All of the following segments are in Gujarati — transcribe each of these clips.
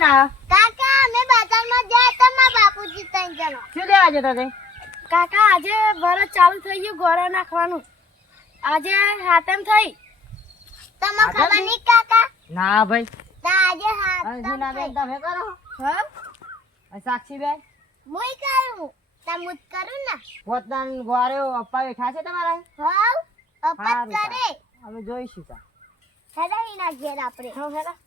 કાકા અમે બજારમાં ગયા હતા મારા બાપુજી ત્રણ જણો. શું લેવા જતો તે કાકા આજે વરસ ચાલુ થઈ ગયું ગોળો નાખવાનું. આજે હાતમ થઈ. તમને ખબર નહીં કાકા? ના ભાઈ. તો આજે અંજુના બેન તમે કરો? હા? સાક્ષી બેન મુઈ કરું. તમે જ કરું ને. પોતાના ગોરે અપ્પા બેઠા છે તમારા? હા કરે. અમે જોઈશું તા. હેડા ના ઘેર આપણે. હા હેડા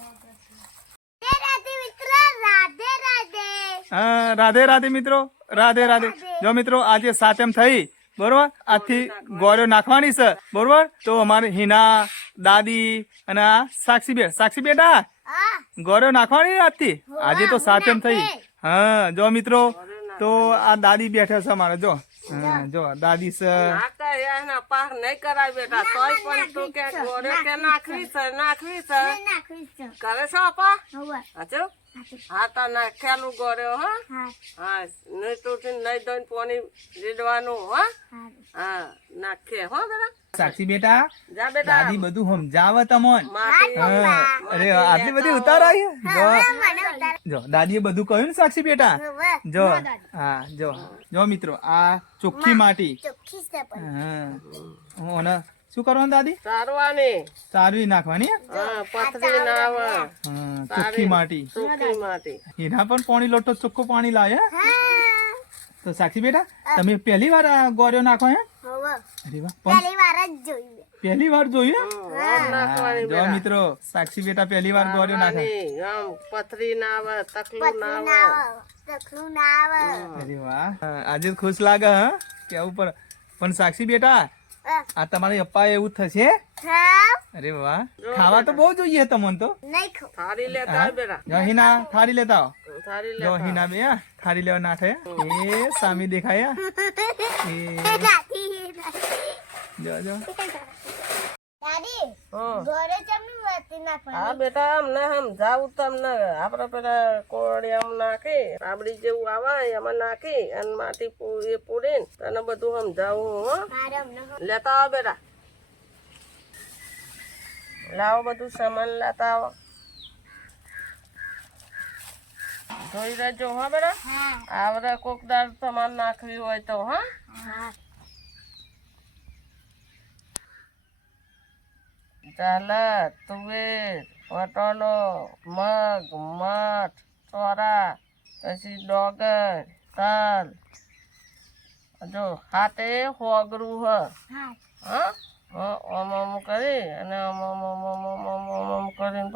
રાધે રાધે મિત્ર રાધે રાધે હા રાધે રાધે મિત્રો રાધે રાધે. જો મિત્રો આજે સાતમ થઈ બરોબર? આજથી ગોળીઓ નાખવાની છે બરોબર? તો અમારે હિના દાદી અને આ સાક્ષી બેન. સાક્ષી બેટા ગોળીઓ નાખવાની આજથી? આજે તો સાતમ થઈ. હા જો મિત્રો તો આ દાદી બેઠા છે અમારે જો. જો. દાદી છે નાખતા એના પાર નહીં કરાય બેટા તોય પણ તું કે ગોરે કે નાખવી છે નાખવી છે. નાખવી છે કરે છો આપા હવે. હાચું? હા તો નાખેલું ગોર્યો હો. હા. હા નહીં તૂટી નહીં દઈને પાણી રીડવાનું હા. હા. હા નાખે હો બેટા. સાક્ષી બેટા? દાદી બધું સમજાવે તમોન. અરે આટલી બધી ઉતાર આવી જો. જો દાદીએ બધું કહ્યું ને સાક્ષી બેટા? જો હા જો. જો મિત્રો આ ચોખ્ખી માટી. ઓને શું કરવાનું દાદી? સારવાની. સારવી નાખવાની? ચોખ્ખી માટી. એના પણ પાણી લોટો ચોખ્ખું પાણી લાવે તો સાક્ષી બેટા તમે પહેલી વાર આ ગોળ્યો નાખો હે? અરે વાહ પહેલી વાર જ જોઈએ પહેલી વાર જોયું જો મિત્રો સાક્ષી બેટા પહેલી વાર ગોળ્યો નાખે. આમ પથરી ના આવે તકલું ના આવે. આવે તકલું ના આવે. અરે વાહ આજે ખુશ લાગે હ? કેવું પર પણ સાક્ષી બેટા આ તમારે અપ્પા એવું થશે? અરે વાહ ખાવા તો બહુ જોઈએ તમને તો. થાળી લેતા બેટા. હિના થાળી લેતા. જો હિના બે થાળી લેવા નાખે. એ સામી દેખાયા એ જો જા. દાદી હા. બેટા અમને તમને પેલા નાખી રાબડી જેવું આવે એમાં નાખી અને માટી પૂરી પૂરીને તને બધું સમજાવું હો લેતા આવો બેટા. લાવો બધું સામાન લેતા આવો. જોઈ રહેજો હા બેટા. હા. આવડે કોક દાળ તમારે નાખવી હોય તો હા. હા તુવેર પટોલો મગ મઠ ચોરા પછી ડોગર તલ જો હાથે હોગરું હ. હા. ઓમ ઓમ કરી અને ઓમ ઓમ ઓમ ઓમ ઓમ ઓમ ઓમ ઓમ કરીને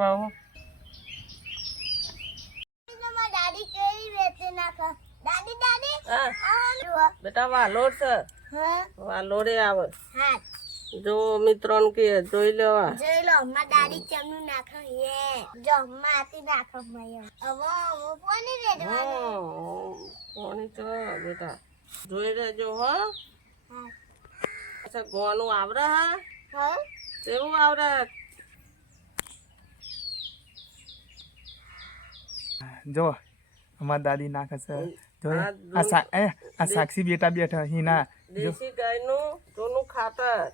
જુઓ. બેટા વાલોડ છે. વાલોડે આવે. હા. જો મિત્રોને કે જોઈ લેવા. જોઈ લો અમાર દાદી ચમનું નાખો યે જો માટી નાખો મયો. અવો અવો કોની રેડવાનું. હમ, કોણી તો બેટા. જોઈ લેજો હો. હા. અચ્છા ગોનું આવડે હા? હા? કેવું આવડે જો અમાર દાદી નાખે છે. જો આ સાક્ષી બેટા બેઠા હિના. દેશી ગાયનું જૂનું ખાતર.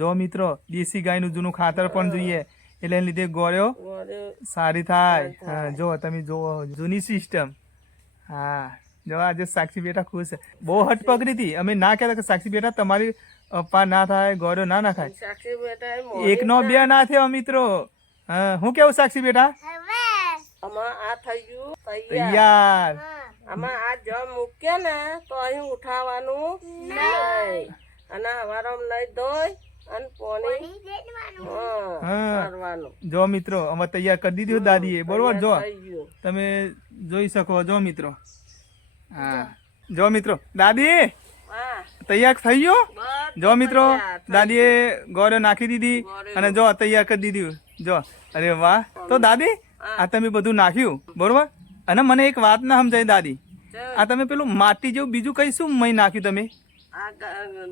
જો મિત્રો દેશી ગાયનું જૂનું ખાતર પણ જોઈએ. એટલે લીધે ગોળ્યો સારી થાય. જો તમે જો જૂની સિસ્ટમ હા જો આજે સાક્ષી બેટા ખુશ છે. બહુ હટ પકડી હતી. અમે ના કહેતા કે સાક્ષી બેટા તમારી અપ્પા ના થાય ગોળ્યો ના ના ખાય. એક નો એકનો બે ના થયો મિત્રો. હા હું કેવું સાક્ષી બેટા? આ થઈ ગયું તૈયાર. આમાં આ જમ મૂકે ને તો અહીં ઉઠાવવાનું નહીં. અને હવારમાં નહીં ધોઈ અને પોણી. જો મિત્રો અમે તૈયાર કરી દીધું દાદીએ. બરોબર જો. તમે જોઈ શકો જો મિત્રો. હા. જો મિત્રો દાદી તૈયાર થઈ ગયો? જો મિત્રો. દાદીએ ગોળ્યો નાખી દીધી અને જો તૈયાર કરી દીધું. જો. અરે વાહ. તો દાદી આ તમે બધું નાખ્યું. બરોબર? અને મને એક વાત ના સમજાય દાદી. આ તમે પેલું માટી જેવું બીજું કઈ શું મય નાખ્યું તમે?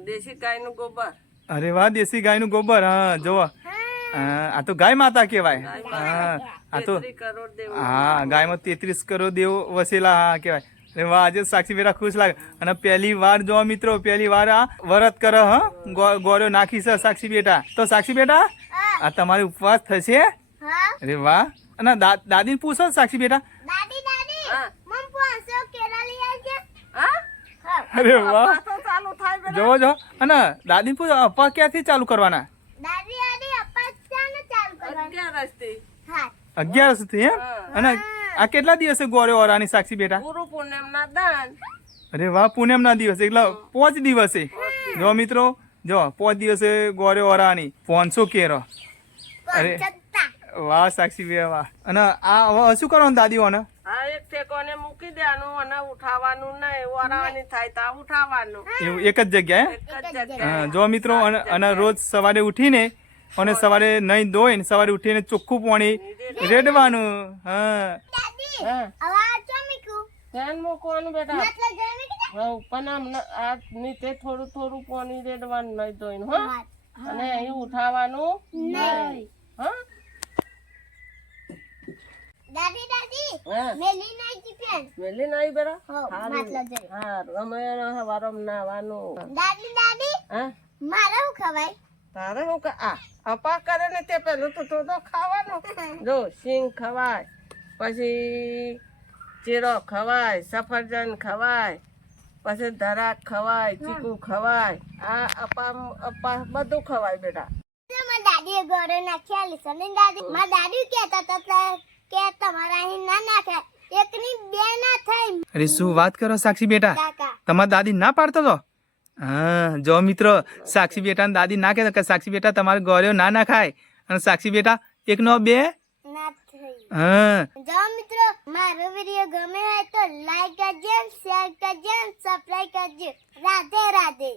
દેશી ગાયનું ગોબર. અરે વાહ દેશી ગાયનું ગોબર. હા જોવો. આ તો ગાય માતા કહેવાય. હા આ તો તેત્રી કરોડ દેવું. હા ગાયમાં તેત્રીસ કરોડ દેવ વસેલા હા કહેવાય. અરે વાહ આજે સાક્ષી બેટા ખુશ લાગે. અને પહેલી વાર જો મિત્રો પહેલી વાર આ વરત કરો હ. ગોળ્યો નાખી છે સાક્ષી બેટા. તો સાક્ષી બેટા આ તમારી ઉપવાસ થશે? અરે વાહ. અને દાદીને પૂછો સાક્ષી બેટા દાદી દાદી હા. મમ પાંચસો કેળા લઈ આવજે હા હા અરે વાહ. ચાલુ થાય બેટા જોવો જો અને દાદીને પૂછો અપ્પા ક્યાંથી ચાલુ કરવાના? દાદી દાદી અપ્પા ક્યાંને ચાલુ કરવાનું? અગિયાર રસ્તી હા. અગિયારસથી એમ? અને આ કેટલા દિવસે ગોરે ઓરાની સાક્ષી બેટા? ગુરુ પૂનમના દાન. અરે વાહ પૂનમના દિવસે એટલે પાંચ દિવસે. જો મિત્રો જો પાંચ દિવસે ગોરે ઓરાની. પાંચસો કેરો. અરે. વાહ સાક્ષી બે વાહ. અને આ હવે શું કરવાનું દાદીઓને? એક ઠેકોને મૂકી દેવાનું અને ઉઠાવવાનું નહીં વરાવાની થાય તો ઉઠાવવાનું. એવું એક જ જગ્યાએ? જ જગ્યાએ. હા, જો મિત્રો અને રોજ સવારે ઉઠીને અને સવારે નહીં ધોઈને સવારે ઉઠીને ચોખ્ખું પાણી રેડવાનું. હા. ધ્યાન મૂકવાનું બેટા. મતલબ જમી કે હા પણ આમ ન- આ નીચે થોડું થોડું પાણી રેડવાનું નહીં ધોઈને હા. અને અહીં ઉઠાવવાનું નહીં. હા? દાદી દાદી મેલી નાઈ કી પેન. વેલી નહીં બેટા હો. મતલબ જઈ હારું. અમે હવારમ નાવાનું દાદી દાદી હા? મારે હું ખવાય? તારે હું કે આ અપા કરે ને તે પેલું તો તો તો ખાવાનું. જો સિંગ ખવાય પછી ચીરો ખવાય સફરજન ખવાય પછી ધરા ખવાય ચીકુ ખવાય. આ અપા અપા બધું ખવાય બેટા. મારા દાદીએ ઘરે નાખ્યા લીસા ને દાદી મારા દાદી કહેતા હતા કે તમારા અહીં ના નાખે એકની બે ના થાય અરે શું વાત કરો સાક્ષી બેટા? તમારા દાદી ના પાડતો તો? હા જો મિત્રો સાક્ષી બેટા દાદી ના કહેતા કે સાક્ષી બેટા તમારે ગોળ્યો ના ના ખાય. અને સાક્ષી બેટા એકનો બે? હા. જો મિત્રો મારો વિડિયો ગમે હોય તો લાઈક કરજો શેર કરજો સબસ્ક્રાઇબ કરજો. રાધે રાધે.